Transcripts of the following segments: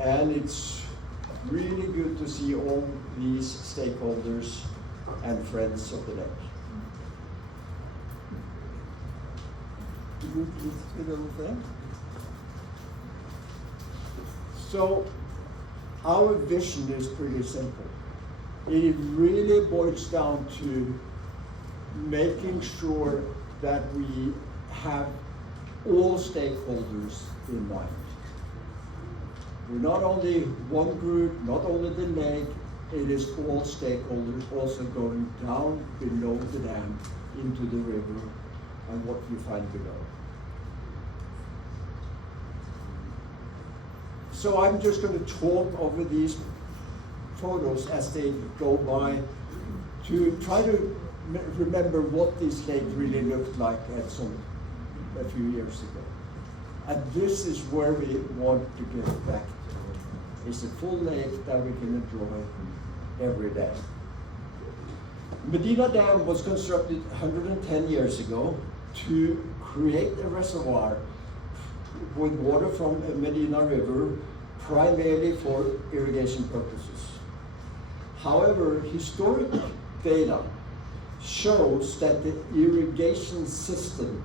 And it's really good to see all these stakeholders and friends of the lake. So our vision is pretty simple. It really boils down to making sure that we have all stakeholders in mind. We're not only one group, not only the lake, it is all stakeholders also going down below the dam into the river and what you find below. So I'm just going to talk over these photos as they go by to try to remember what this lake really looked like a few years ago. And this is where we want to get back to. It's a full lake that we can enjoy every day. Medina Dam was constructed 110 years ago to create a reservoir with water from the Medina River, primarily for irrigation purposes. However, historic data shows that the irrigation system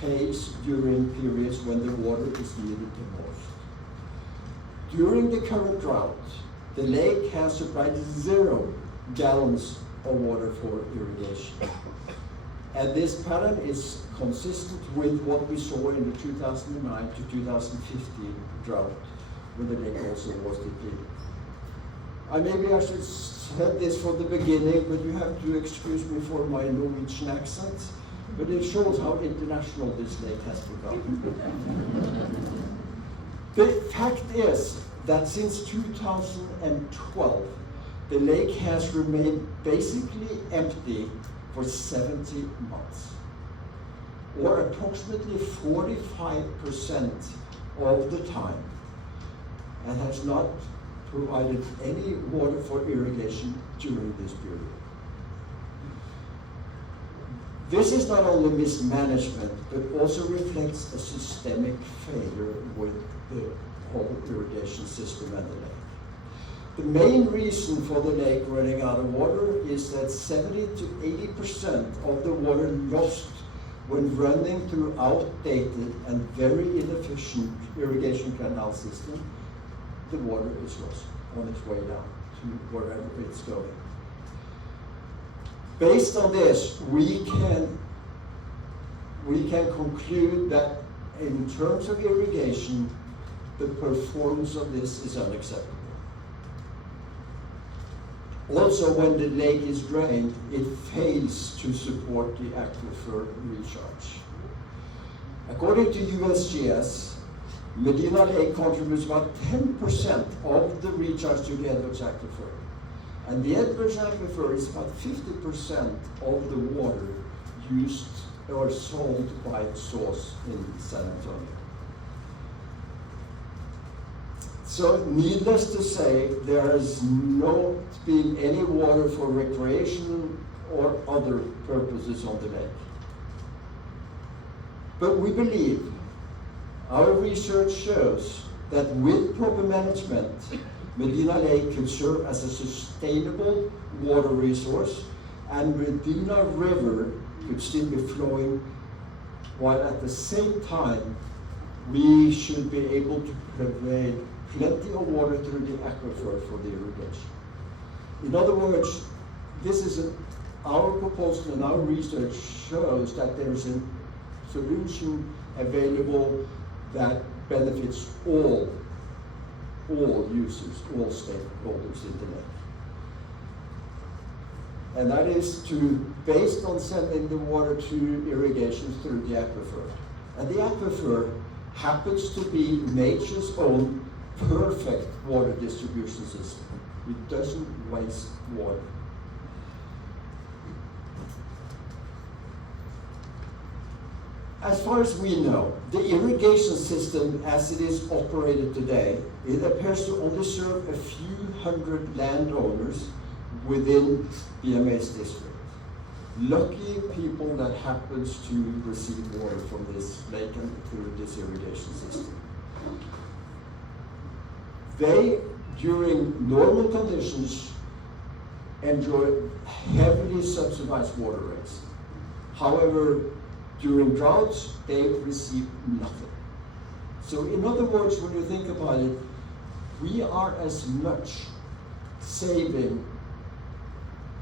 fails during periods when the water is needed the most. During the current drought, the lake has supplied 0 gallons of water for irrigation. And this pattern is consistent with what we saw in the 2009 to 2015 drought, when the lake also was depleted. Maybe I should said this from the beginning, but you have to excuse me for my Norwegian accent, but it shows how international this lake has become. The fact is that since 2012, the lake has remained basically empty for 70 months, or approximately 45% of the time, and has not provided any water for irrigation during this period. This is not only mismanagement, but also reflects a systemic failure with the whole irrigation system and the lake. The main reason for the lake running out of water is that 70 to 80% of the water lost when running through outdated and very inefficient irrigation canal system, the water is lost on its way down to wherever it's going. Based on this, we can conclude that in terms of irrigation, the performance of this is unacceptable. Also, when the lake is drained, it fails to support the aquifer recharge. According to USGS, Medina Lake contributes about 10% of the recharge to the Edwards aquifer. And the Edwards aquifer is about 50% of the water used or sold by source in San Antonio. So needless to say, there has not been any water for recreation or other purposes on the lake. But we believe, our research shows that with proper management, Medina Lake could serve as a sustainable water resource, and Medina River could still be flowing, while at the same time, we should be able to provide plenty of water through the aquifer for the irrigation. In other words, this is our proposal and our research shows that there is a solution available that benefits all users, all stakeholders in the lake. And that is based on sending the water to irrigation through the aquifer. And the aquifer happens to be nature's own perfect water distribution system. It doesn't waste water. As far as we know, the irrigation system as it is operated today, it appears to only serve a few hundred landowners within BMA's district. Lucky people that happens to receive water from this lake and through this irrigation system. They, during normal conditions, enjoy heavily subsidized water rates. However, during droughts, they receive nothing. So in other words, when you think about it, we are as much saving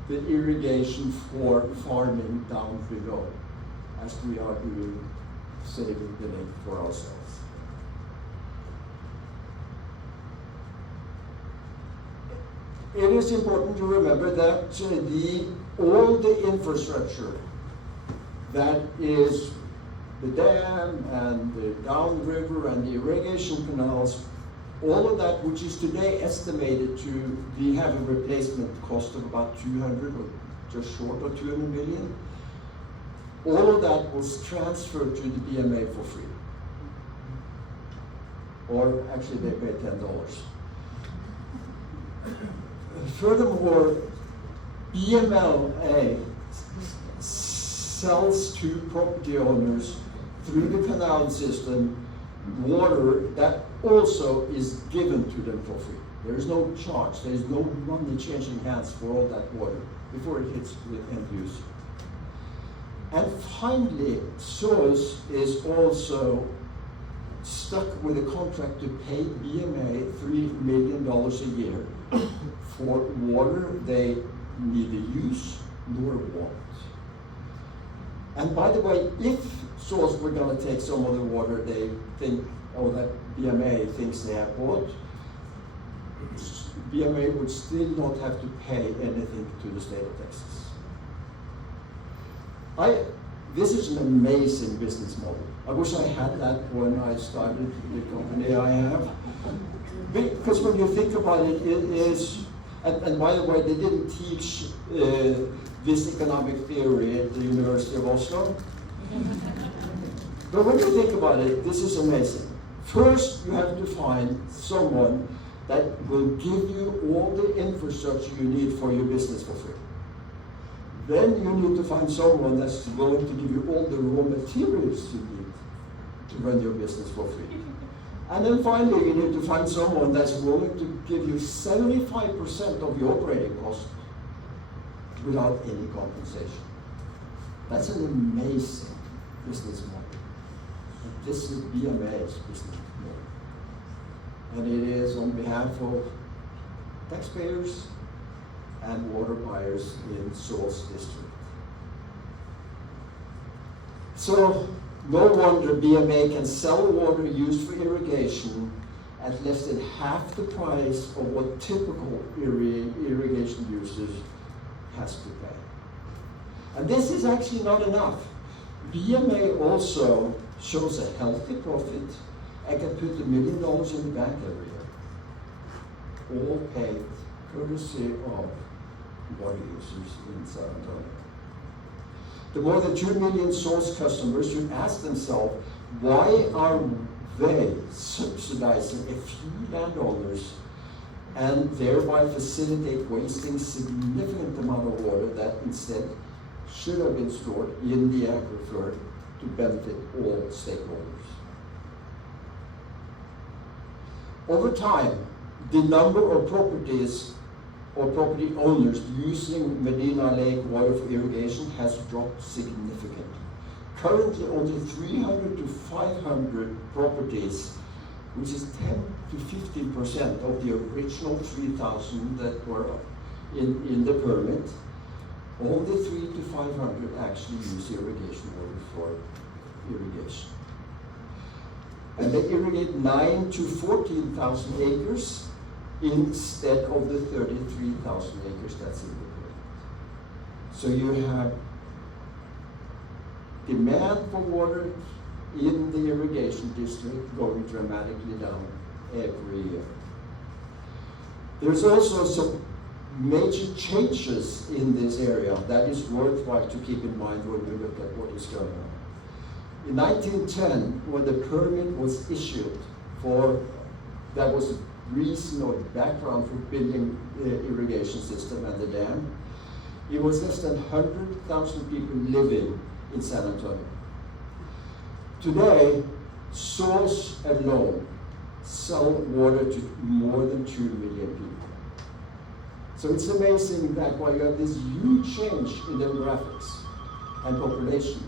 the irrigation for farming down below as we are doing saving the lake for ourselves. It is important to remember that all the infrastructure that is the dam and the downriver and the irrigation canals, all of that, which is today estimated to have a replacement cost of about 200 or just short of 200 million, all of that was transferred to the BMA for free. Or actually they pay $10. Furthermore, BMLA sells to property owners through the canal system water that also is given to them for free. There is no charge, there is no money changing hands for all that water before it hits the end user. And finally, SOS is also stuck with a contract to pay BMA $3 million a year for water they neither use nor want. And by the way, if SOS were going to take some of the water they think, or that BMA thinks they have bought, BMA would still not have to pay anything to the state of Texas. This is an amazing business model. I wish I had that when I started the company I have. Because when you think about it, it is, and by the way, they didn't teach this economic theory at the University of Oslo. But when you think about it, this is amazing. First, you have to find someone that will give you all the infrastructure you need for your business for free. Then you need to find someone that's willing to give you all the raw materials you need to run your business for free. And then finally, you need to find someone that's willing to give you 75% of your operating cost without any compensation. That's an amazing business model. And this is BMA's business model. And it is on behalf of taxpayers and water buyers in Soul's district. So, no wonder BMA can sell water used for irrigation at less than half the price of what typical irrigation users has to pay. And this is actually not enough. BMA also shows a healthy profit and can put $1 million in the bank every year, all paid courtesy of water users in San Antonio. The more than 2 million source customers should ask themselves, why are they subsidizing a few landowners and thereby facilitate wasting significant amount of water that instead should have been stored in the aquifer to benefit all stakeholders? Over time, the number of properties or property owners using Medina Lake water for irrigation has dropped significantly. Currently, only 300 to 500 properties, which is 10 to 15% of the original 3,000 that were in the permit, only 3 to 500 actually use irrigation water for irrigation. And they irrigate 9 to 14,000 acres instead of the 33,000 acres that's in the permit. So you have demand for water in the irrigation district going dramatically down every year. There's also some major changes in this area that is worthwhile to keep in mind when we look at what is going on. In 1910, when the permit was issued that was the reason or background for building the irrigation system and the dam, it was less than 100,000 people living in San Antonio. Today, source alone sell water to more than 2 million people. So it's amazing that while you have this huge change in demographics and population,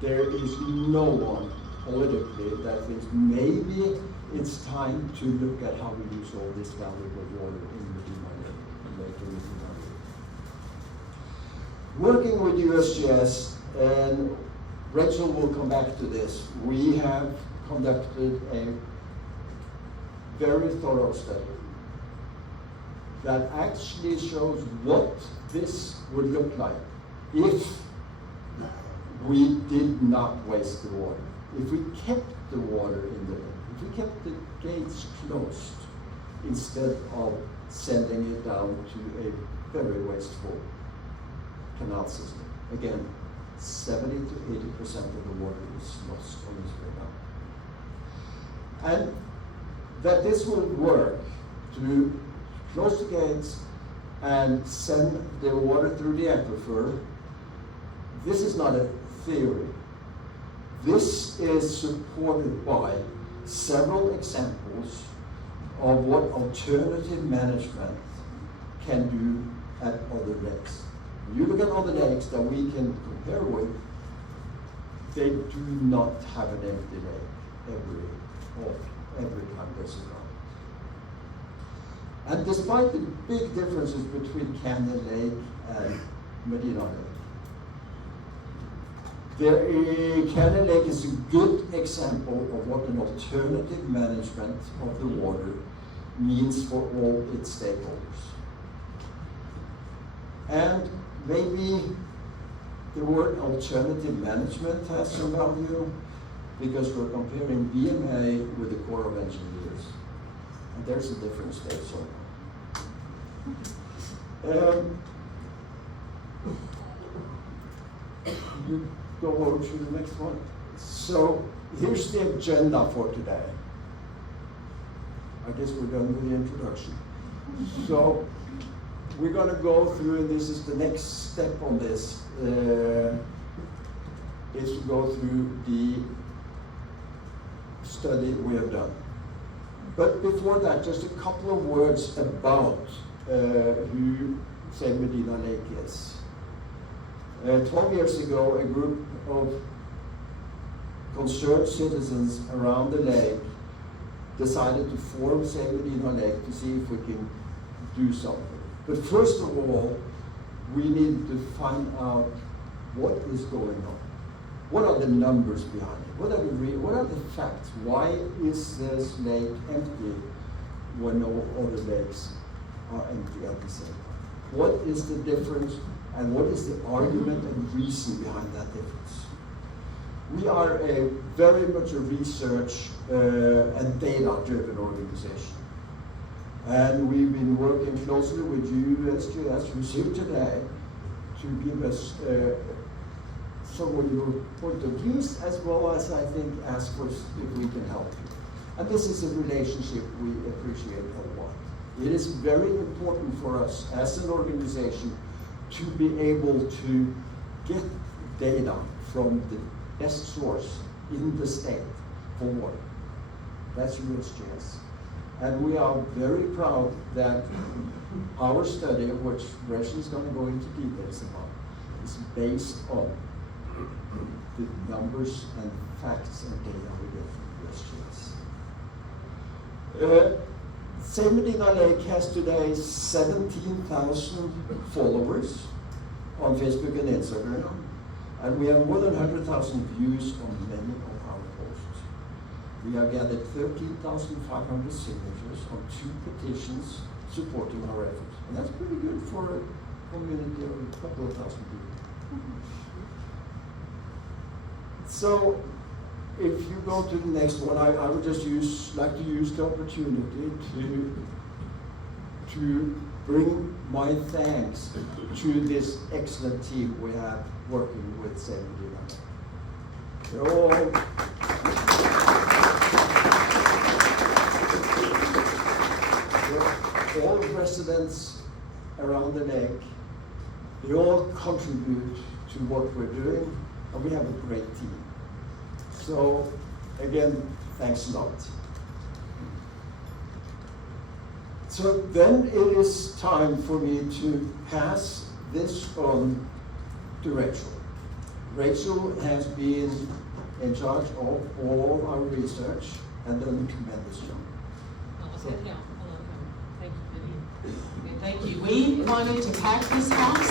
there is no one politically that thinks maybe it's time to look at how we use all this valuable water in Medina Lake. Working with USGS, and Reichle will come back to this, we have conducted a very thorough study that actually shows what this would look like if we did not waste the water, if we kept the water in the lake, if we kept the gates closed instead of sending it down to a very wasteful canal system. Again, 70 to 80% of the water is lost on its way down. And that this will work to close the gates and send the water through the aquifer, this is not a theory. This is supported by several examples of what alternative management can do at other lakes. When you look at other lakes that we can compare with, they do not have an empty lake every time there's a drought. And despite the big differences between Canyon Lake and Medina Lake, Canyon Lake is a good example of what an alternative management of the water means for all its stakeholders. And maybe the word alternative management has some value because we're comparing BMA with the Corps of Engineers. And there's a difference there somewhere. You go over to the next one. So here's the agenda for today. I guess we're done with the introduction. So we're going to go through, and this is the next step on this, is to go through the study we have done. But before that, just a couple of words about who, say, Medina Lake is. 12 years ago, a group of concerned citizens around the lake decided to form, say, Medina Lake to see if we can do something. But first of all, we need to find out what is going on. What are the numbers behind it? What are the facts? Why is this lake empty when no other lakes are empty at the same time? What is the difference, and what is the argument and reason behind that difference? We are very much a research and data-driven organization. And we've been working closely with USGS, who's here today, to give us some of your point of views, as well as, I think, ask us if we can help you. And this is a relationship we appreciate a lot. It is very important for us as an organization to be able to get data from the best source in the state for water. That's USGS. And we are very proud that our study, which Reichle is going to go into details about, is based on the numbers and facts and data we get from USGS. Say Medina Lake has today 17,000 followers on Facebook and Instagram, and we have more than 100,000 views on many of our posts. We have gathered 13,500 signatures on 2 petitions supporting our efforts. And that's pretty good for a community of a couple of thousand people. So, if you go to the next one, I would just like to use the opportunity to bring my thanks to this excellent team we have working with Say Medina. They're all residents around the lake. They all contribute to what we're doing, and we have a great team. So, again, thanks a lot. So then it is time for me to pass this on to Reichle. Reichle has been in charge of all our research and done a tremendous job. Thank you. We wanted to pack this house.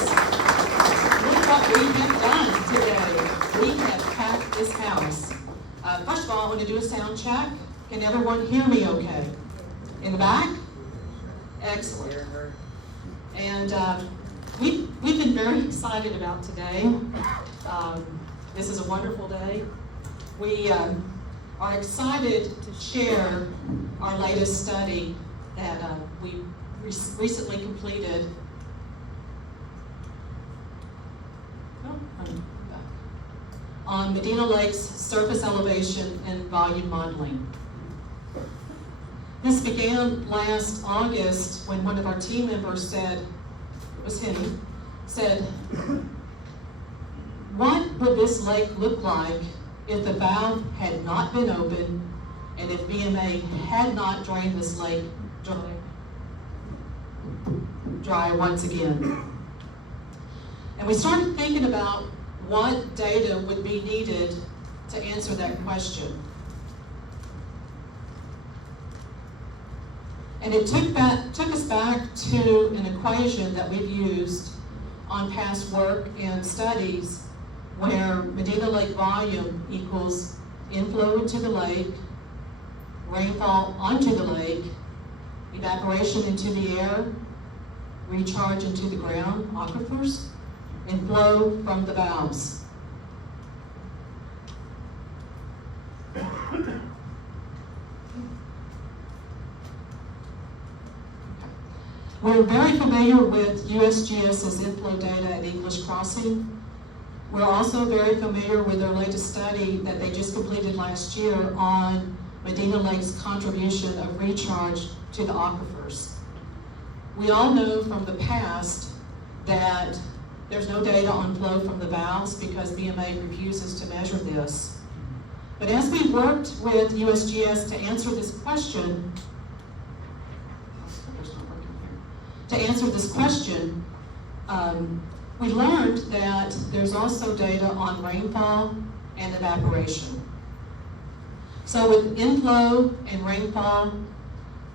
Look what we have done today. We have packed this house. First of all, I want to do a sound check. Can everyone hear me okay? In the back? Excellent. And we've been very excited about today. This is a wonderful day. We are excited to share our latest study that we recently completed. On Medina Lake's surface elevation and volume modeling. This began last August when one of our team members said, it was Henning, said, what would this lake look like if the valve had not been open and if BMA had not drained this lake dry once again? And we started thinking about what data would be needed to answer that question. And it took us back to an equation that we've used on past work and studies where Medina Lake volume equals inflow into the lake, rainfall onto the lake, evaporation into the air, recharge into the ground, aquifers, and flow from the valves. We're very familiar with USGS's inflow data at English Crossing. We're also very familiar with their latest study that they just completed last year on Medina Lake's contribution of recharge to the aquifers. We all know from the past that there's no data on flow from the valves because BMA refuses to measure this. But as we worked with USGS to answer this question, we learned that there's also data on rainfall and evaporation. So with inflow and rainfall,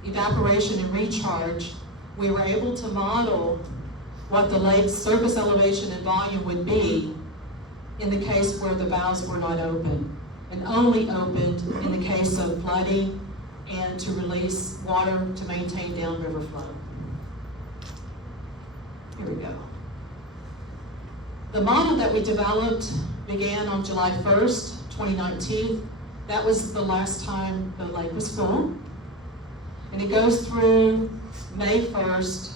evaporation and recharge, we were able to model what the lake's surface elevation and volume would be in the case where the valves were not open, and only opened in the case of flooding and to release water to maintain downriver flow. Here we go. The model that we developed began on July 1st, 2019. That was the last time the lake was full. And it goes through May 1st,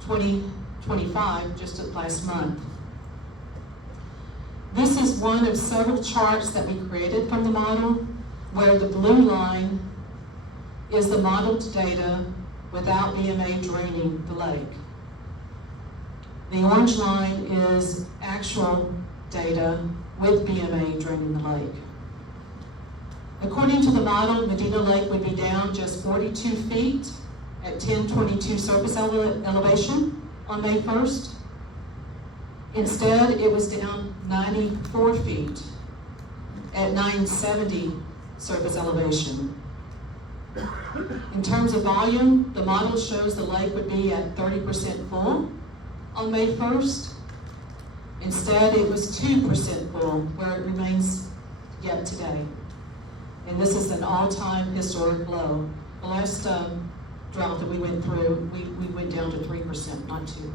2025, just last month. This is one of several charts that we created from the model, where the blue line is the modeled data without BMA draining the lake. The orange line is actual data with BMA draining the lake. According to the model, Medina Lake would be down just 42 feet at 1022 surface elevation on May 1st. Instead, it was down 94 feet at 970 surface elevation. In terms of volume, the model shows the lake would be at 30% full on May 1st. Instead, it was 2% full, where it remains yet today. And this is an all-time historic low. The last drought that we went through, we went down to 3%, not 2%.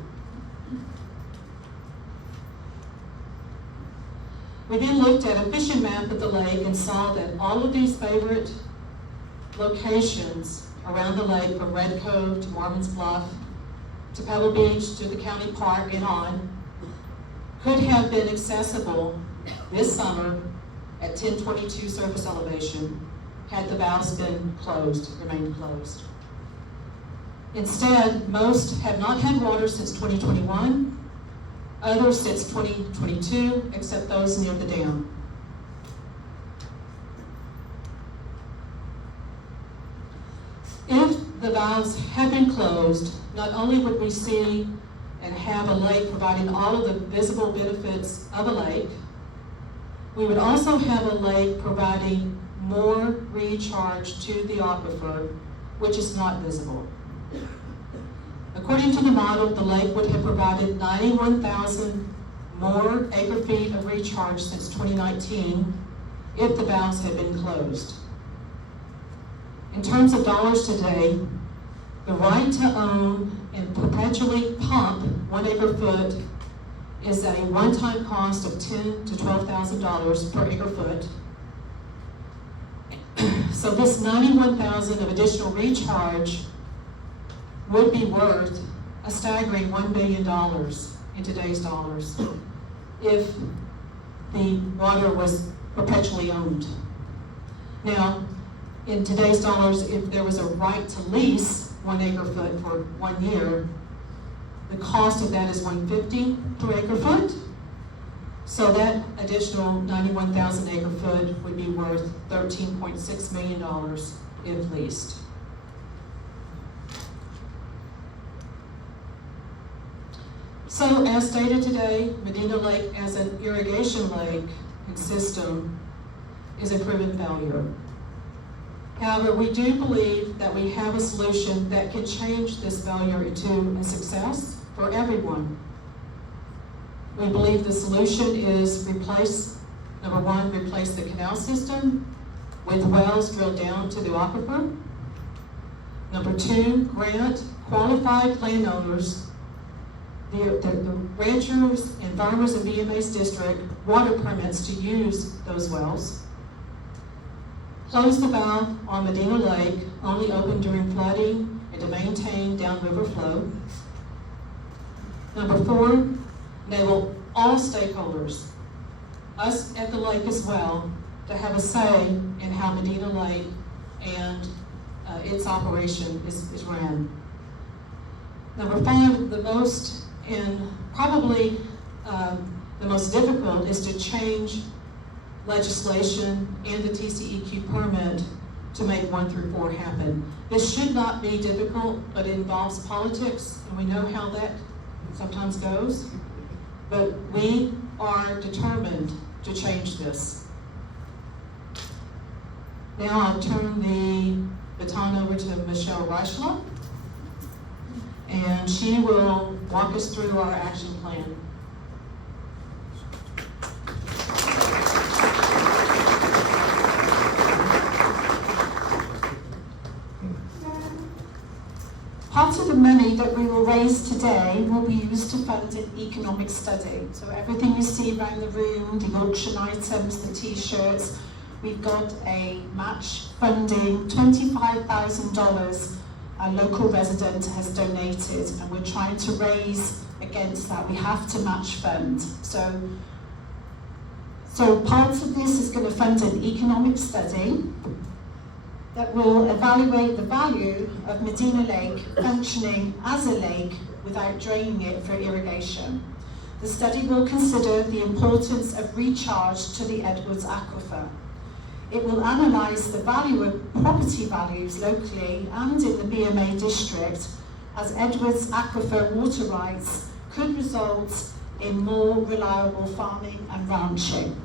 We then looked at a fishing map of the lake and saw that all of these favorite locations around the lake, from Red Cove to Marvin's Bluff to Pebble Beach to the county park and on, could have been accessible this summer at 1022 surface elevation had the valves been closed, remained closed. Instead, most have not had water since 2021, others since 2022, except those near the dam. If the valves had been closed, not only would we see and have a lake providing all of the visible benefits of a lake, we would also have a lake providing more recharge to the aquifer, which is not visible. According to the model, the lake would have provided 91,000 more acre-feet of recharge since 2019 if the valves had been closed. In terms of dollars today, the right to own and perpetually pump 1 acre-foot is at a one-time cost of $10,000 to $12,000 per acre-foot. So this 91,000 of additional recharge would be worth a staggering $1 billion in today's dollars if the water was perpetually owned. Now, in today's dollars, if there was a right to lease 1 acre-foot for 1 year, the cost of that is $150 per acre-foot. So that additional 91,000 acre-foot would be worth $13.6 million if leased. So as stated today, Medina Lake as an irrigation lake and system is a proven failure. However, we do believe that we have a solution that could change this failure into a success for everyone. We believe the solution is replace, number one, replace the canal system with wells drilled down to the aquifer. Number two, grant qualified landowners, the ranchers and farmers in BMA's district, water permits to use those wells. Close the valve on Medina Lake, only open during flooding and to maintain downriver flow. Number four, enable all stakeholders, us at the lake as well, to have a say in how Medina Lake and its operation is ran. Number five, the most and probably the most difficult is to change legislation and the TCEQ permit to make 1 through 4 happen. This should not be difficult, but it involves politics, and we know how that sometimes goes. But we are determined to change this. Now I'll turn the baton over to Michelle Reichle, and she will walk us through our action plan. Part of the money that we will raise today will be used to fund an economic study. So everything you see around the room, the auction items, the t-shirts, we've got a match funding, $25,000 a local resident has donated, and we're trying to raise against that. We have to match fund. So part of this is going to fund an economic study that will evaluate the value of Medina Lake functioning as a lake without draining it for irrigation. The study will consider the importance of recharge to the Edwards aquifer. It will analyse the value of property values locally and in the BMA district, as Edwards aquifer water rights could result in more reliable farming and ranching.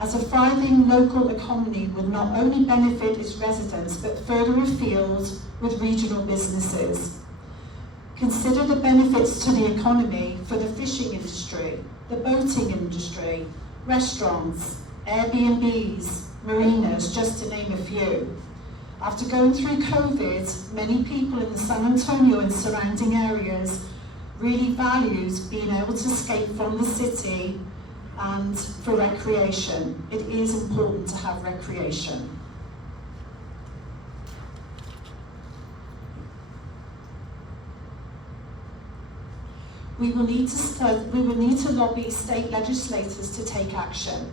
As a thriving local economy would not only benefit its residents, but further afield with regional businesses. Consider the benefits to the economy for the fishing industry, the boating industry, restaurants, Airbnbs, marinas, just to name a few. After going through COVID, many people in the San Antonio and surrounding areas really values being able to escape from the city and for recreation. It is important to have recreation. We will need to lobby state legislators to take action.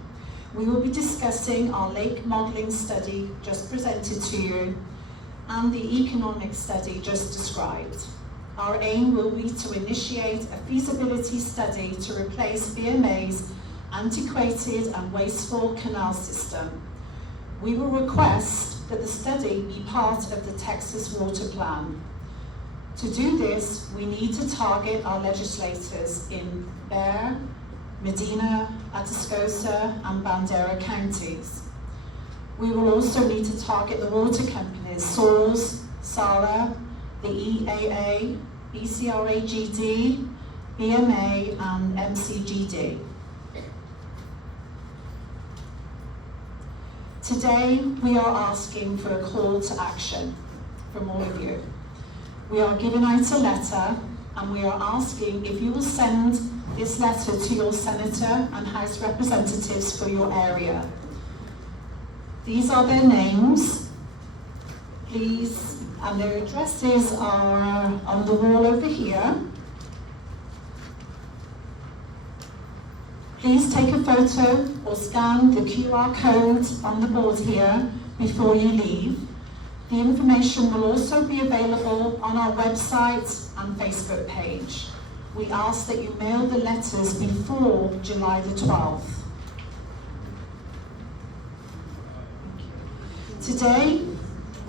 We will be discussing our lake modelling study just presented to you and the economic study just described. Our aim will be to initiate a feasibility study to replace BMA's antiquated and wasteful canal system. we will request that the study be part of the Texas Water Plan. To do this, we need to target our legislators in Bexar, Medina, Atascosa, and Bandera counties. We will also need to target the water companies, SORS, SARA, the EAA, BCRAGD, BMA, and MCGD. Today, we are asking for a call to action from all of you. We are giving out a letter, and we are asking if you will send this letter to your senator and House representatives for your area. These are their names, please, and their addresses are on the wall over here. Please take a photo or scan the QR code on the board here before you leave. The information will also be available on our website and Facebook page. We ask that you mail the letters before July the 12th. Today,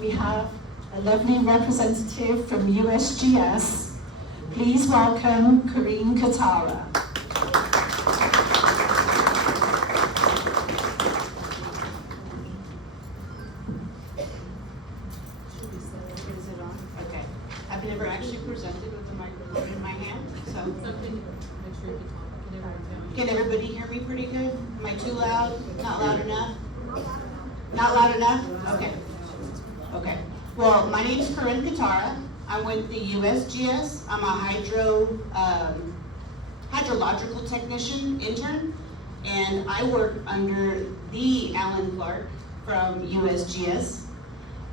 we have a lovely representative from USGS. Please welcome Corinne Katara. Okay. I've never actually presented with the microphone in my hand, so. Can everybody hear me pretty good? Am I too loud? Not loud enough? Not loud enough? Okay. Okay. Well, my name is Corinne Katara. I'm with the USGS. I'm a hydrological technician intern, and I work under the Alan Clark from USGS.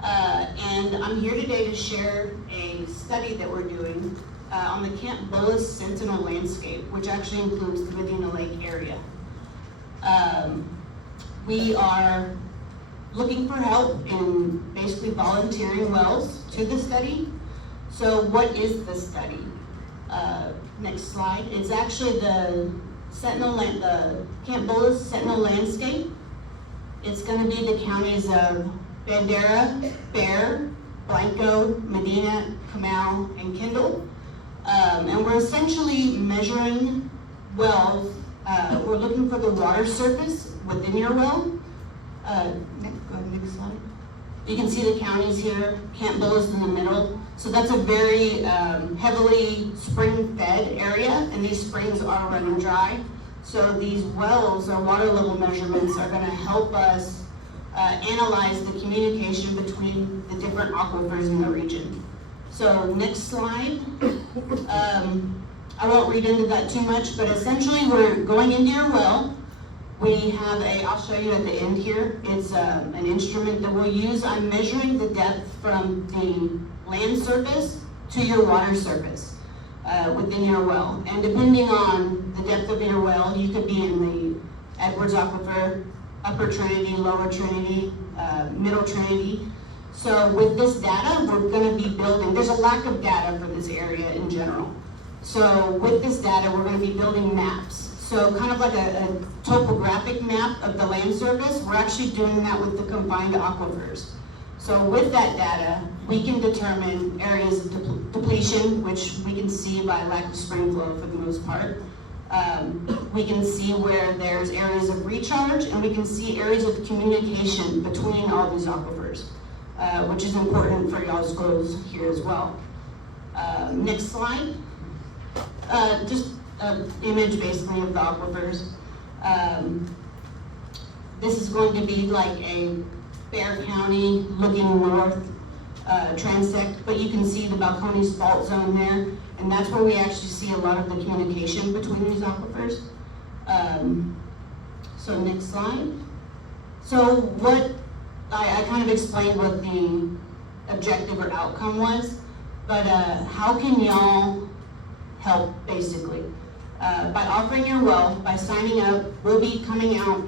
And I'm here today to share a study that we're doing on the Camp Bullis Sentinel landscape, which actually includes the Medina Lake area. We are looking for help in basically volunteering wells to the study. So what is the study? Next slide. It's actually the Camp Bullis Sentinel landscape. It's going to be the counties of Bandera, Bexar, Blanco, Medina, Comal, and Kendall. And we're essentially measuring wells. We're looking for the water surface within your well. Go ahead, next slide. You can see the counties here, Camp Bullis in the middle. So that's a very heavily spring-fed area, and these springs are running dry. So these wells, our water level measurements, are going to help us analyze the communication between the different aquifers in the region. So next slide. I won't read into that too much, but essentially we're going into your well. We have I'll show you at the end here, it's an instrument that we'll use. I'm measuring the depth from the land surface to your water surface within your well. And depending on the depth of your well, you could be in the Edwards Aquifer, Upper Trinity, Lower Trinity, Middle Trinity. So with this data, we're going to be building, there's a lack of data for this area in general. So with this data, we're going to be building maps. So kind of like a topographic map of the land surface. We're actually doing that with the confined aquifers. So with that data, we can determine areas of depletion, which we can see by lack of spring flow for the most part. We can see where there's areas of recharge, and we can see areas of communication between all these aquifers, which is important for y'all's goals here as well. Next slide. Just an image basically of the aquifers. This is going to be like a Bexar County looking north transect, but you can see the Balcones fault zone there, and that's where we actually see a lot of the communication between these aquifers. So next slide. So what, I kind of explained what the objective or outcome was, but how can y'all help basically? By offering your well, by signing up, we'll be coming out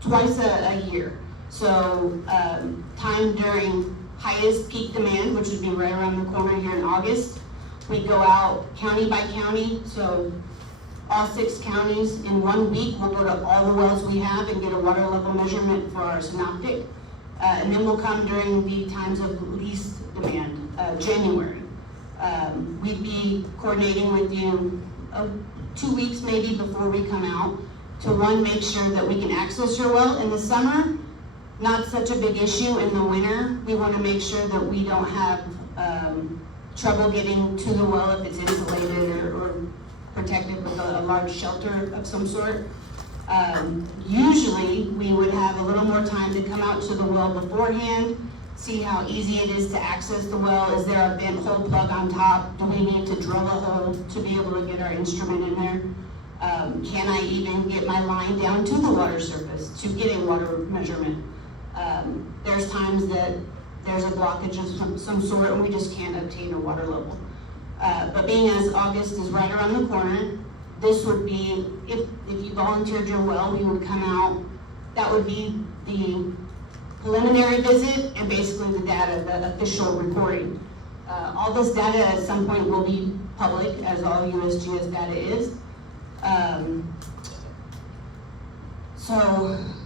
twice a year. So time during highest peak demand, which would be right around the corner here in August. We go out county by county, so all 6 counties in 1 week. We'll go to all the wells we have and get a water level measurement for our synoptic. And then we'll come during the times of least demand, January. We'd be coordinating with you 2 weeks maybe before we come out to one, make sure that we can access your well. In the summer, not such a big issue. In the winter, we want to make sure that we don't have trouble getting to the well if it's insulated or protected with a large shelter of some sort. Usually, we would have a little more time to come out to the well beforehand, see how easy it is to access the well. Is there a bent hole plug on top? Do we need to drill a hole to be able to get our instrument in there? Can I even get my line down to the water surface to get a water measurement? There's times that there's a blockage of some sort and we just can't obtain a water level. But being as August is right around the corner, this would be, if you volunteered your well, we would come out. That would be the preliminary visit and basically the data, the official reporting. All this data at some point will be public, as all USGS data is. So,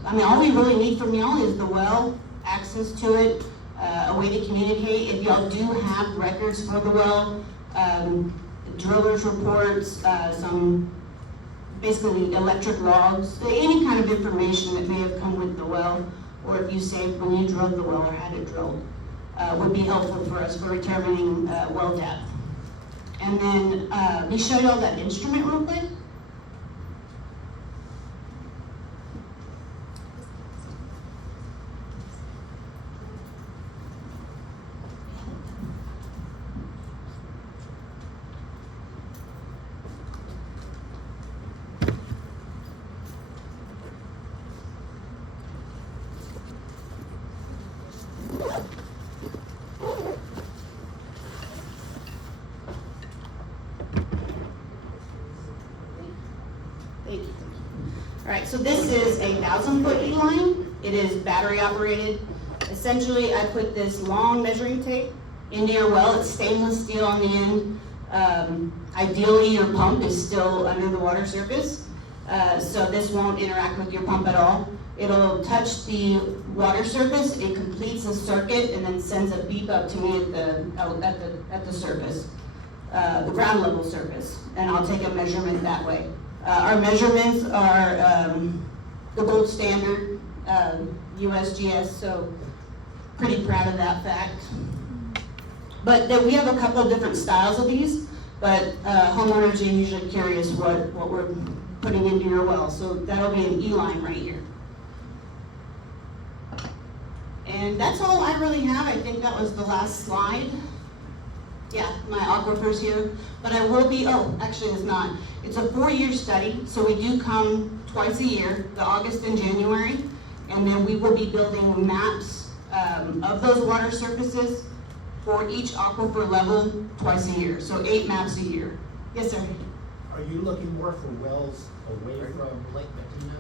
I mean, all we really need from y'all is the well, access to it, a way to communicate. If y'all do have records for the well, drillers' reports, some basically electric logs, any kind of information that may have come with the well, or if you saved when you drilled the well or had it drilled, would be helpful for us for determining well depth. And then, let me show y'all that instrument real quick. All right, so this is a 1,000-foot E-line. It is battery operated. Essentially, I put this long measuring tape into your well. It's stainless steel on the end. Ideally, your pump is still under the water surface, so this won't interact with your pump at all. It'll touch the water surface, it completes a circuit, and then sends a beep up to me at the surface, the ground level surface, and I'll take a measurement that way. Our measurements are the gold standard, USGS, so pretty proud of that fact. But we have a couple of different styles of these, but homeowners are usually curious what we're putting into your well, so that'll be an E-line right here. And that's all I really have. I think that was the last slide. Yeah, my aquifer's here, but I will be, oh, actually it's not. It's a 4-year study, so we do come twice a year, the August and January, and then we will be building maps of those water surfaces for each aquifer level twice a year, so 8 maps a year. Yes, sir? Are you looking more for wells away from Lake Medina,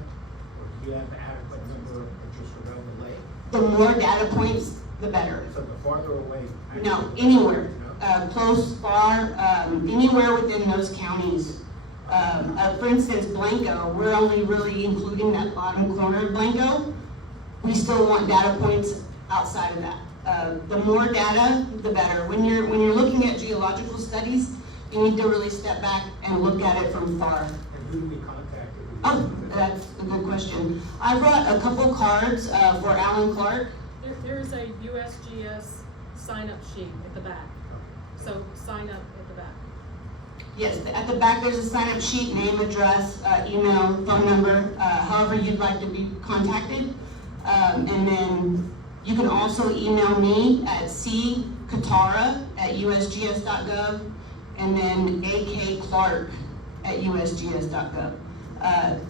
or do you have an adequate number just around the lake? The more data points, the better. So the farther away? No, anywhere. Close, far, anywhere within those counties. For instance, Blanco, we're only really including that bottom corner of Blanco. We still want data points outside of that. The more data, the better. When you're looking at geological studies, you need to really step back and look at it from far. And who do we contact? Oh, that's a good question. I brought a couple cards for Alan Clark. There's a USGS sign-up sheet at the back. So sign up at the back. Yes, at the back there's a sign-up sheet, name, address, email, phone number, however you'd like to be contacted. And then you can also email me at ckatara@usgs.gov and then akclark@usgs.gov.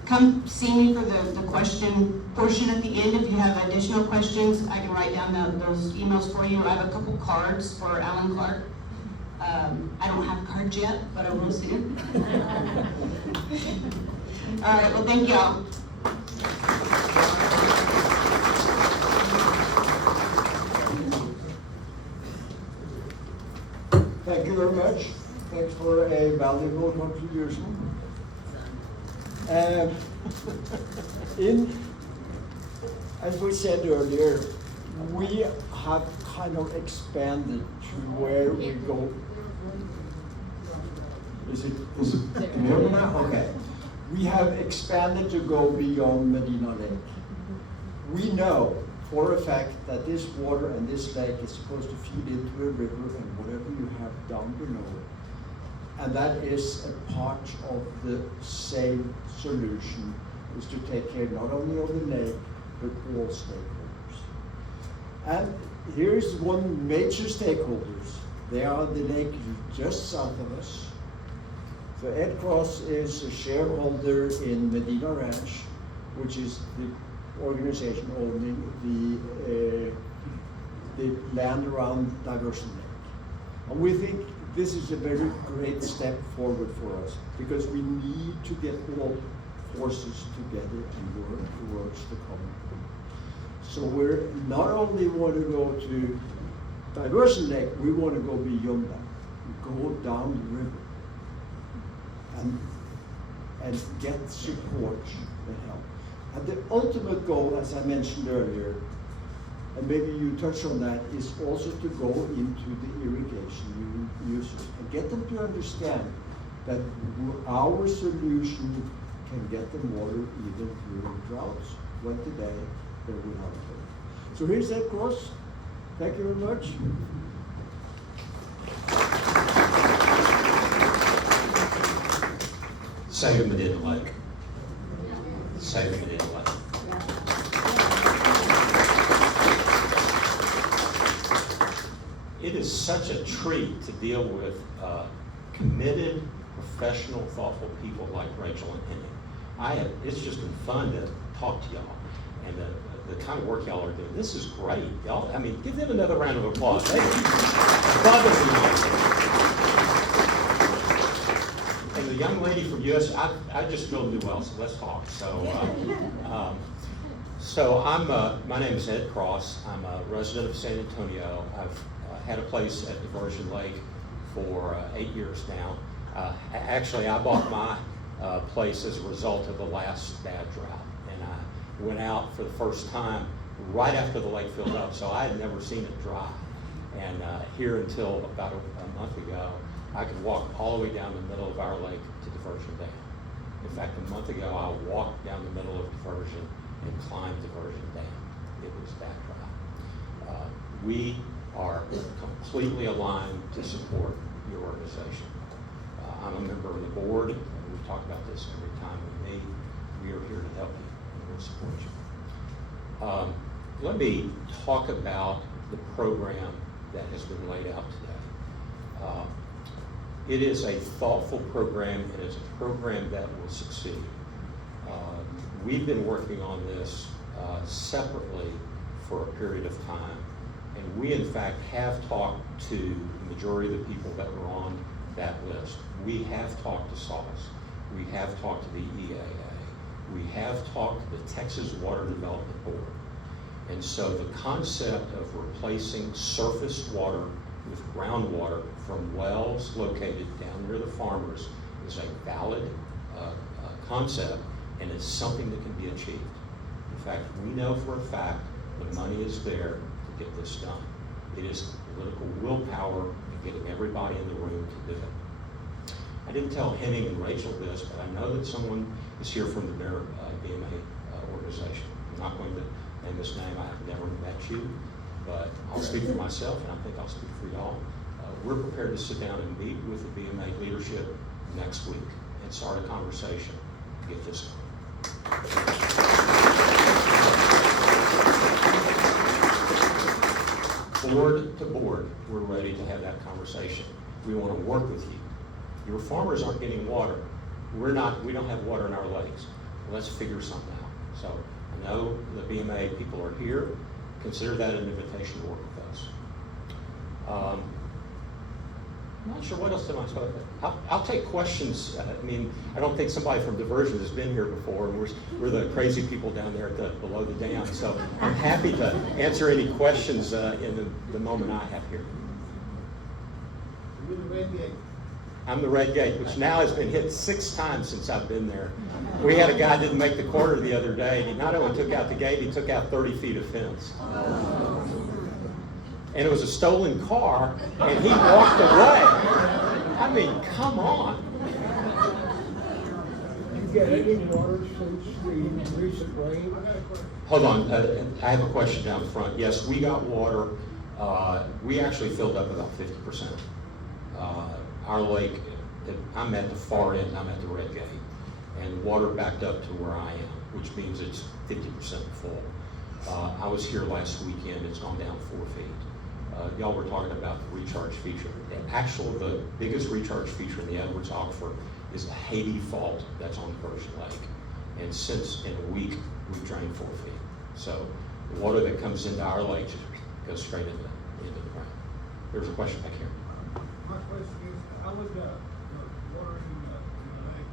Come see me for the question portion at the end. If you have additional questions, I can write down those emails for you. I have a couple cards for Alan Clark. I don't have cards yet, but I will soon. All right, well, thank y'all. Thank you very much. Thanks for a valuable contribution. As we said earlier, we have kind of expanded to where we go. Is it can you hear me now? Okay. We have expanded to go beyond Medina Lake. We know for a fact that this water and this lake is supposed to feed into a river and whatever you have down below. And that is a part of the same solution, is to take care not only of the lake, but all stakeholders. And here's one major stakeholders. They are the lake just south of us. So Ed Cross is a shareholder in Medina Ranch, which is the organization owning the land around Diversion Lake. And we think this is a very great step forward for us, because we need to get all forces together and work towards the common goal. So we're not only want to go to Diversion Lake, we want to go beyond that. Go down the river and get support and help. And the ultimate goal, as I mentioned earlier, and maybe you touch on that, is also to go into the irrigation users and get them to understand that our solution can get them water even during droughts, when today they will have it. So here's Ed Cross. Thank you very much. Save Medina Lake. Save Medina Lake. It is such a treat to deal with committed, professional, thoughtful people like Reichle and Henning. It's just been fun to talk to y'all, and the kind of work y'all are doing. This is great, y'all. I mean, give them another round of applause. Bob is amazing. And the young lady from US, I just drilled New Wells, so let's talk. My name is Ed Cross. I'm a resident of San Antonio. I've had a place at Diversion Lake for 8 years now. Actually, I bought my place as a result of the last bad drought. And I went out for the first time right after the lake filled up, so I had never seen it dry. And here until about a month ago, I could walk all the way down the middle of our lake to Diversion Dam. In fact, a month ago, I walked down the middle of Diversion and climbed Diversion Dam. It was that dry. We are completely aligned to support your organization. I'm a member of the board, and we talk about this every time we meet. We are here to help you, and we'll support you. Let me talk about the program that has been laid out today. It is a thoughtful program, and it's a program that will succeed. We've been working on this separately for a period of time, and we in fact have talked to the majority of the people that were on that list. We have talked to SAWS, we have talked to the EAA, we have talked to the Texas Water Development Board. And so the concept of replacing surface water with groundwater from wells located down near the farmers is a valid concept, and it's something that can be achieved. In fact, we know for a fact the money is there to get this done. It is political willpower and getting everybody in the room to do it. I didn't tell Henning and Reichle this, but I know that someone is here from the BMA organization. I'm not going to name this name. I have never met you, but I'll speak for myself, and I think I'll speak for y'all. We're prepared to sit down and meet with the BMA leadership next week and start a conversation to get this done. Board to board, we're ready to have that conversation. We want to work with you. Your farmers aren't getting water. We don't have water in our lakes. Let's figure something out. So I know the BMA people are here. Consider that an invitation to work with us. I'm not sure what else am I supposed to. I'll take questions. I don't think somebody from Diversion has been here before, and we're the crazy people down there at below the dam. So I'm happy to answer any questions in the moment I have here. You're the red gate. I'm the red gate, which now has been hit 6 times since I've been there. We had a guy didn't make the corner the other day, and he not only took out the gate, he took out 30 feet of fence. and it was a stolen car, and he walked away. I mean, come on. You get any water since the recent rain? Hold on, I have a question down front. Yes, we got water. We actually filled up about 50%. Our lake, I'm at the far end, I'm at the red gate, and water backed up to where I am, which means it's 50% full. I was here last weekend, it's gone down 4 feet. Y'all were talking about the recharge feature. The biggest recharge feature in the Edwards Aquifer is the Haiti Fault that's on Diversion Lake. And since in a week, we've drained 4 feet. So the water that comes into our lake just goes straight into the ground. There's a question back here. My question is, how would the water in the lake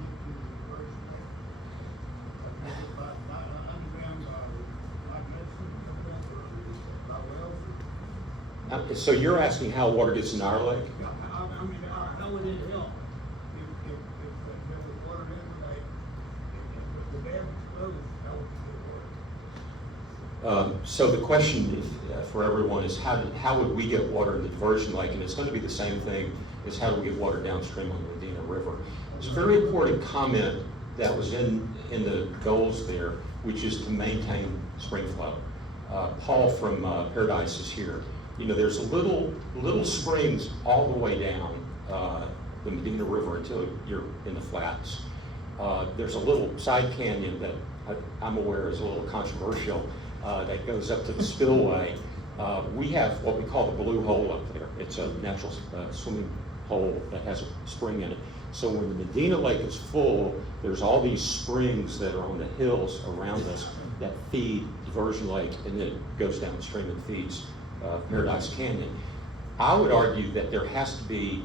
get to the diversion lake? By underground, like medicine, by wells? So you're asking how water gets in our lake? I mean, how would it help if there was water in the lake? If the dam was closed, how would you get water? So the question for everyone is how would we get water in the diversion lake? And it's going to be the same thing as how do we get water downstream on the Medina River. There's a very important comment that was in the goals there, which is to maintain spring flow. Paul from Paradise is here. You know, there's little springs all the way down the Medina River until you're in the flats. There's a little side canyon that I'm aware is a little controversial that goes up to the spillway. We have what we call the blue hole up there. It's a natural swimming hole that has a spring in it. So when the Medina Lake is full, there's all these springs that are on the hills around us that feed Diversion Lake, and then it goes downstream and feeds Paradise Canyon. I would argue that there has to be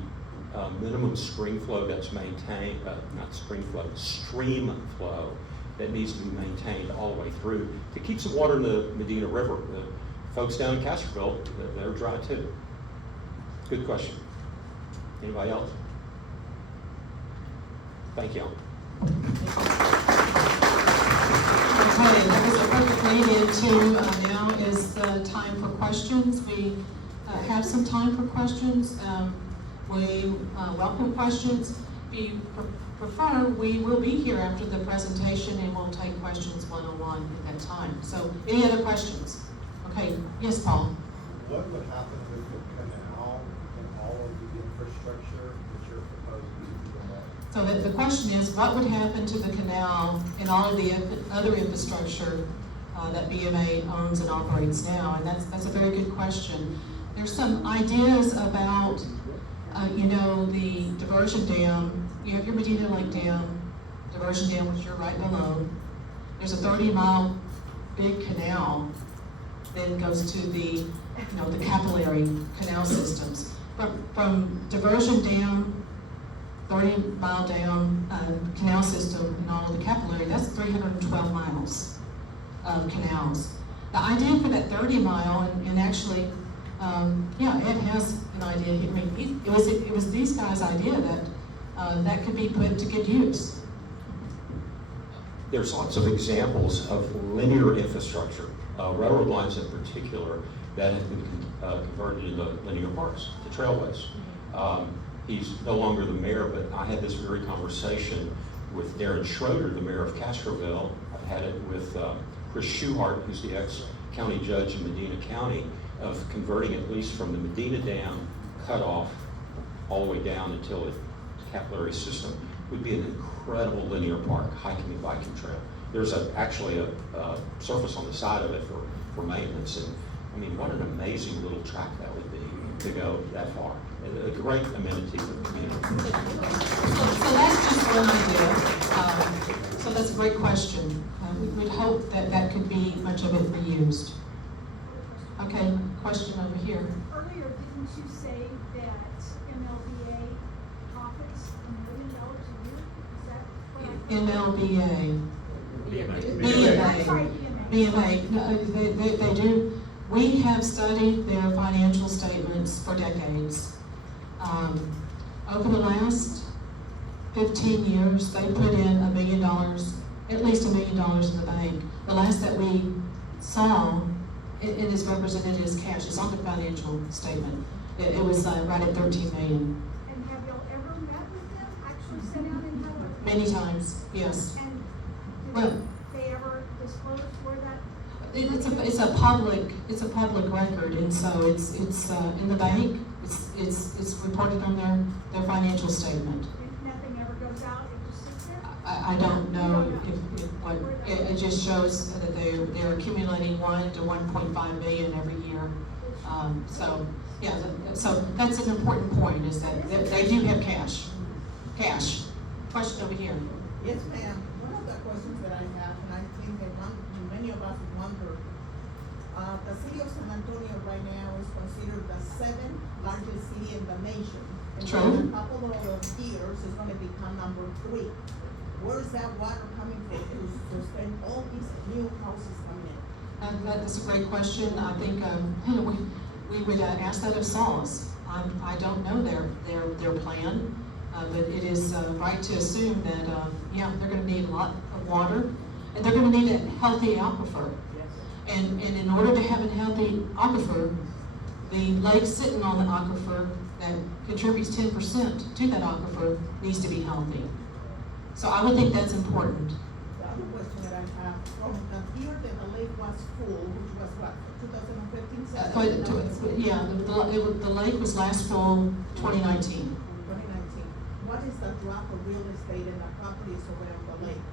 minimum spring flow that's maintained, not spring flow, stream flow that needs to be maintained all the way through to keep some water in the Medina River. The folks down in Castroville, they're dry too. Good question. Anybody else? Thank you. Okay, that was a perfect lead into now is the time for questions. We have some time for questions. We welcome questions. If you prefer, we will be here after the presentation and we'll take questions one-on-one at that time. So any other questions? Okay, yes, Paul. What would happen with the canal and all of the infrastructure that you're proposing to do that? So the question is, what would happen to the canal and all of the other infrastructure that BMA owns and operates now? And that's a very good question. There's some ideas about, the diversion dam. You have your Medina Lake Dam, Diversion Dam, which you're right below. There's a 30-mile big canal that goes to the capillary canal systems. From Diversion Dam, 30-mile down canal system and all of the capillary, that's 312 miles of canals. The idea for that 30-mile, and actually, Ed has an idea. I mean, it was these guys' idea that could be put to good use. There's lots of examples of linear infrastructure, railroad lines in particular, that have been converted into linear parks, the trailways. He's no longer the mayor, but I had this very conversation with Darren Schroeder, the mayor of Castroville. I've had it with Chris Schuhart, who's the ex-county judge in Medina County, of converting at least from the Medina Dam cutoff all the way down until the capillary system would be an incredible linear park, hiking and biking trail. There's actually a surface on the side of it for maintenance, and I mean, what an amazing little track that would be to go that far. A great amenity for the community. So that's just one idea. So that's a great question. We'd hope that could be much of it reused. Okay, question over here. Earlier, didn't you say that MLBA profits $1 million to you? Is that what MLBA. That's right, BMA. No, they do. We have studied their financial statements for decades. Over the last 15 years, they put in $1 million, at least $1 million in the bank. The last that we saw it is represented as cash. It's on the financial statement. It was right at 13 million. And have y'all ever met with them, actually sit down and have a? Many times, yes. And Well- did they ever disclose where that? It's a public record, and so it's in the bank. It's reported on their financial statement. If nothing ever goes out, it just sits there? I don't know if what, it just shows that they're accumulating 1 to 1.5 billion every year. So, yeah, so that's an important point, is that they do have cash. Cash. Question over here. Yes, ma'am. One of the questions that I have, and I think that many of us wonder, the city of San Antonio right now is considered the 7th largest city in the nation. And True. in a couple of years, it's gonna become number 3. Where is that water coming from to sustain all these new houses coming in? That's a great question. I think we would ask that of SAWS. I don't know their plan, but it is right to assume that they're going to need a lot of water, and they're going to need a healthy aquifer. And in order to have a healthy aquifer, the lake sitting on the aquifer that contributes 10% to that aquifer needs to be healthy. So I would think that's important. The other question that I have, from the year that the lake was full, which was what, 2015? The lake was last full 2019. 2019. What is the drop of real estate and the properties around the lake?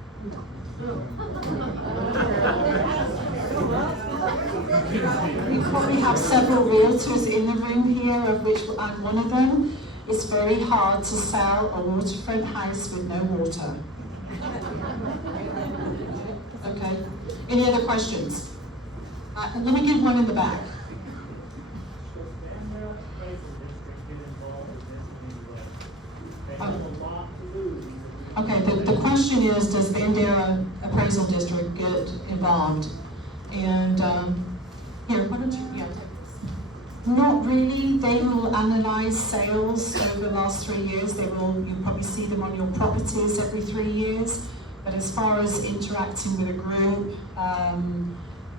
We probably have several realtors in the room here, of which I'm one of them. It's very hard to sell a waterfront house with no water. Okay. Any other questions? Let me get one in the back. Okay, the question is, does Bandera Appraisal District get involved? And here, why don't you, take this. Not really. They will analyze sales over the last 3 years. You probably see them on your properties every 3 years. But as far as interacting with a group,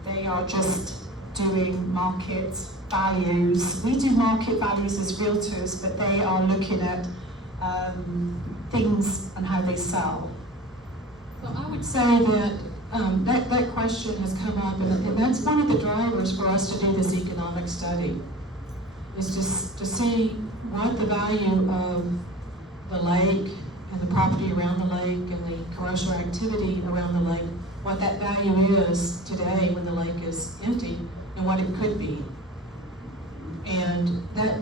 they are just doing market values. We do market values as realtors, but they are looking at things and how they sell. So I would say that that question has come up, and that's one of the drivers for us to do this economic study, is just to see what the value of the lake and the property around the lake and the commercial activity around the lake, what that value is today when the lake is empty and what it could be. And that,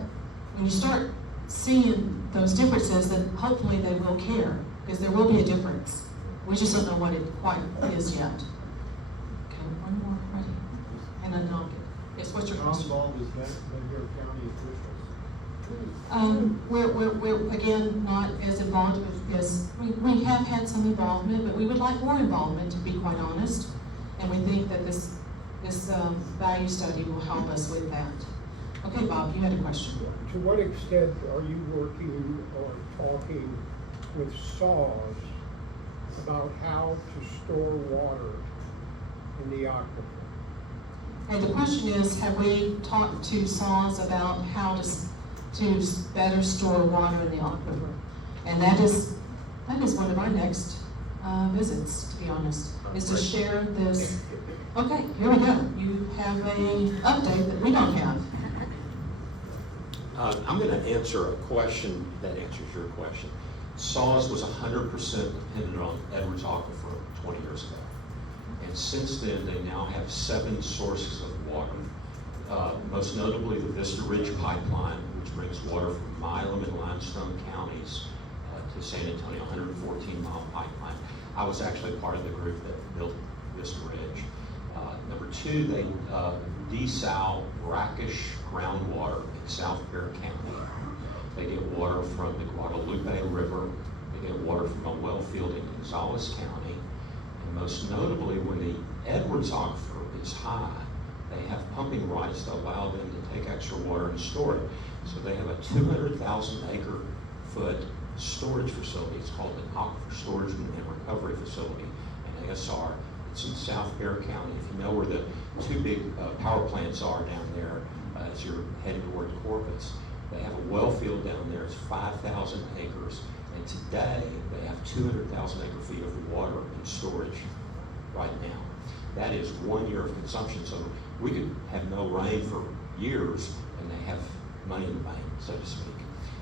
when you start seeing those differences, then hopefully they will care, because there will be a difference. We just don't know what it quite is yet. Okay, one more, ready? And then I'll get, yes, what's your How question? involved is Medina County officials? We're again not as involved as, we have had some involvement, but we would like more involvement, to be quite honest. And we think that this value study will help us with that. Okay, Bob, you had a question. To what extent are you working or talking with SAWS about how to store water in the aquifer? And the question is, have we talked to SAWS about how to better store water in the aquifer? And that is one of our next visits, to be honest, is to share this. Okay, here we go. You have an update that we don't have. I'm going to answer a question that answers your question. SAWS was 100% dependent on Edwards Aquifer 20 years ago. And since then, they now have 7 sources of water. Most notably the Vista Ridge Pipeline, which brings water from Milam and Limestone counties to San Antonio, 114-mile pipeline. I was actually part of the group that built Vista Ridge. Number 2, they desal brackish groundwater in South Bear County. They get water from the Guadalupe River. They get water from a well field in Gonzales County. And most notably, when the Edwards Aquifer is high, they have pumping rights to allow them to take extra water and store it. So they have a 200,000 acre foot storage facility. It's called an Aquifer Storage and Recovery Facility, an ASR. It's in South Bear County. If you know where the two big power plants are down there as you're heading toward Corpus. They have a well field down there. It's 5,000 acres. And today, they have 200,000 acre feet of water in storage right now. That is 1 year of consumption. So we could have no rain for years, and they have money in the bank, so to speak.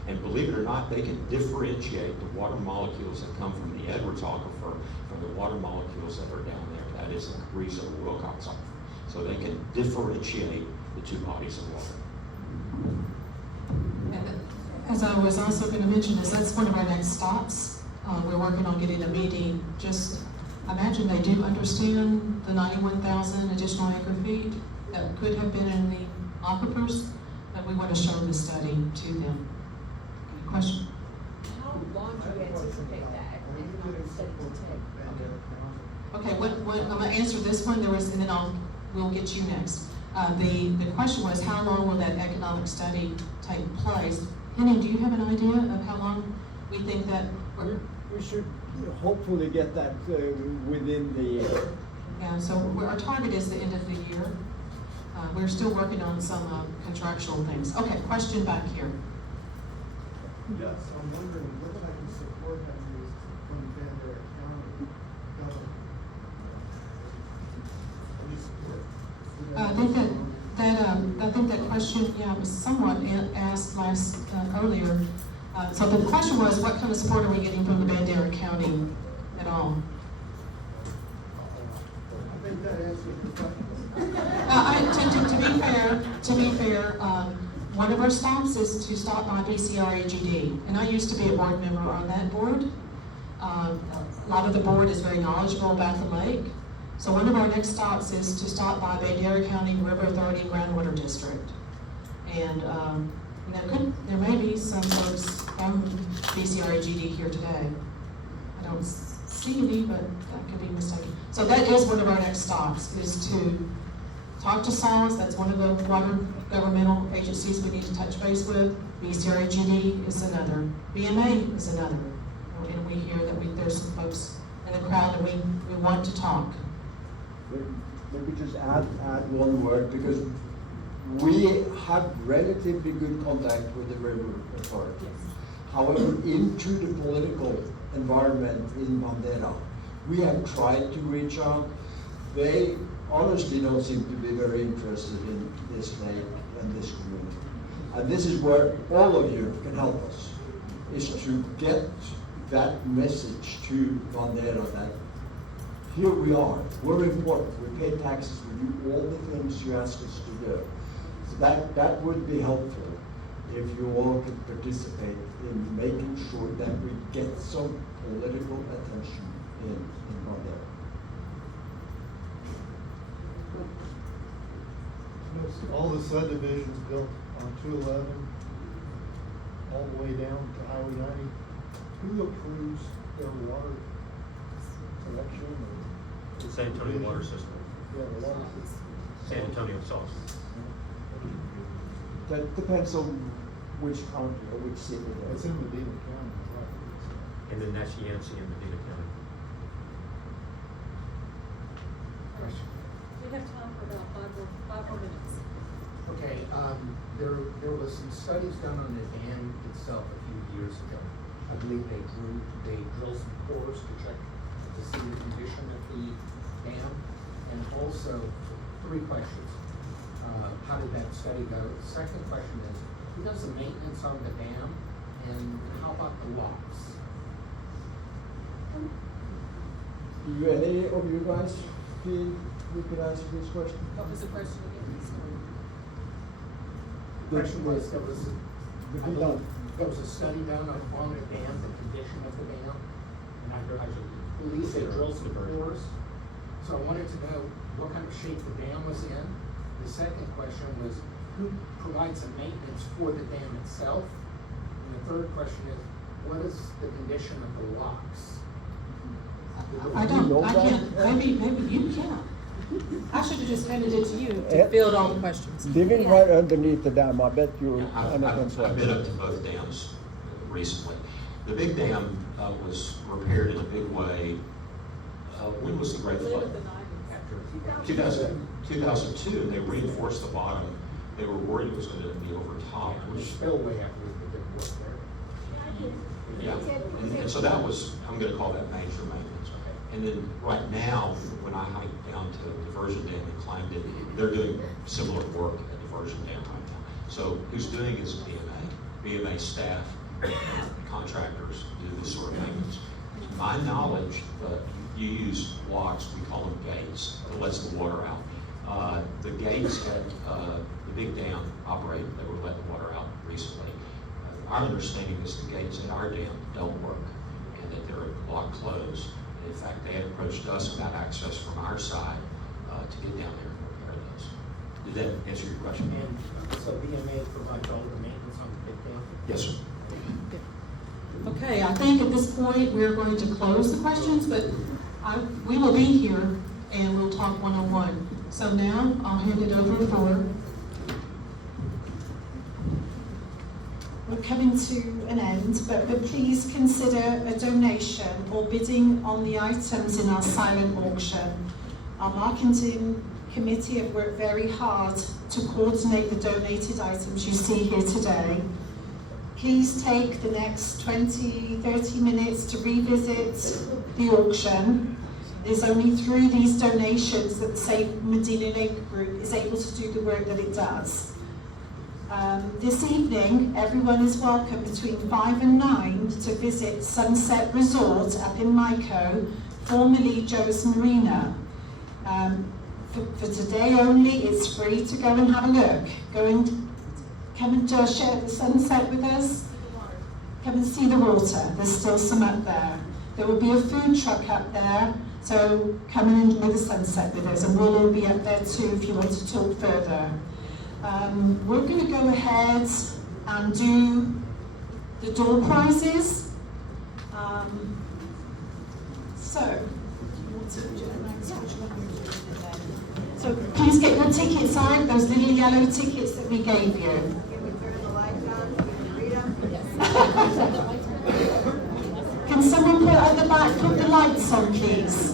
And believe it or not, they can differentiate the water molecules that come from the Edwards aquifer from the water molecules that are down there. That is the Reichle or Wilcox aquifer. So they can differentiate the two bodies of water. And as I was also going to mention, is that's one of our next stops. We're working on getting a meeting. Just imagine they do understand the 91,000 additional acre feet that could have been in the aquifers, but we want to show the study to them. Any question? How long do you anticipate that economic study to take? Okay, I'm going to answer this one. And then we'll get you next. The question was, how long will that economic study take place? Henning, do you have an idea of how long we think that? We should hopefully get that within the year. Yeah, so our target is the end of the year. We're still working on some contractual things. Okay, question back here. Yes, I'm wondering what type of support have you from Bandera County government? Any support? I think that question, was somewhat asked earlier. So the question was, what kind of support are we getting from the Bandera County at all? I think that answers the question. To be fair, one of our stops is to stop by BCRAGD, and I used to be a board member on that board. A lot of the board is very knowledgeable about the lake. So one of our next stops is to stop by Bandera County River Authority Groundwater District. And there may be some folks from BCRAGD here today. I don't see any, but that could be mistaken. So that is one of our next stops, is to talk to SAWS. That's one of the water governmental agencies we need to touch base with. BCRAGD is another. BMA is another. And we hear that there's some folks in the crowd that we want to talk. Maybe just add one word, because we have relatively good contact with the river authority. However, into the political environment in Bandera, we have tried to reach out. They honestly don't seem to be very interested in this lake and this community. And this is where all of you can help us, is to get that message to Bandera that here we are, we're important, we pay taxes, we do all the things you ask us to do. So that would be helpful if you all could participate in making sure that we get some political attention in Bandera. All the subdivisions built on 211, all the way down to Highway 90, who approves their water collection or? The San Antonio water system. Yeah, the water system. San Antonio sauce. That depends on which county or which city. It's in Medina County, right? And then that's Yancey in Medina County. We have time for about five more minutes. Okay, there was some studies done on the dam itself a few years ago. I believe they drilled some cores to check to see the condition of the dam. And also, 3 questions. How did that study go? The second question is, who does the maintenance on the dam? And how about the locks? Do any of you guys feel you could answer this question? What was the question again? The question was, there was a study done on the dam, the condition of the dam. And I believe they drilled some cores. So I wanted to know what kind of shape the dam was in. The second question was, who provides the maintenance for the dam itself? And the third question is, what is the condition of the locks? I can't, maybe you can. I should have just handed it to you to field all the questions. Living right underneath the dam, I bet you're. I've been up to both dams recently. The big dam was repaired in a big way. When was the Great Flood? 2000. 2002, and they reinforced the bottom. They were worried it was going to be over top, There's which, spillway after the big work there. yeah. And so that was, I'm going to call that major maintenance. And then right now, when I hiked down to Diversion Dam and climbed it, they're doing similar work at Diversion Dam right now. So who's doing is BMA staff, contractors do this sort of maintenance. To my knowledge, you use locks, we call them gates, that lets the water out. The gates at the big dam operate, they were letting water out recently. Our understanding is the gates at our dam don't work and that they're locked closed. And in fact, they had approached us about access from our side to get down there and repair those. Did that answer your question? And so BMA provides all the maintenance on the big dam? Yes, sir. Okay, I think at this point, we're going to close the questions, but we will be here and we'll talk one-on-one. So now, I'll hand it over for... We're coming to an end, but please consider a donation or bidding on the items in our silent auction. Our marketing committee have worked very hard to coordinate the donated items you see here today. Please take the next 20-30 minutes to revisit the auction. It's only through these donations that the Save Medina Lake Group is able to do the work that it does. This evening, everyone is welcome between 5 and 9 to visit Sunset Resort up in Maiko, formerly Joe's Marina. For today only, it's free to go and have a look. Come and share the sunset with us. Come and see the water. There's still some up there. There will be a food truck up there, so come and enjoy the sunset with us, and we'll all be up there too if you want to talk further. We're going to go ahead and do the door prizes. So please get your tickets out, those little yellow tickets that we gave you. Can we turn the lights on? Can you read them? Can someone put at the back, put the lights on, please?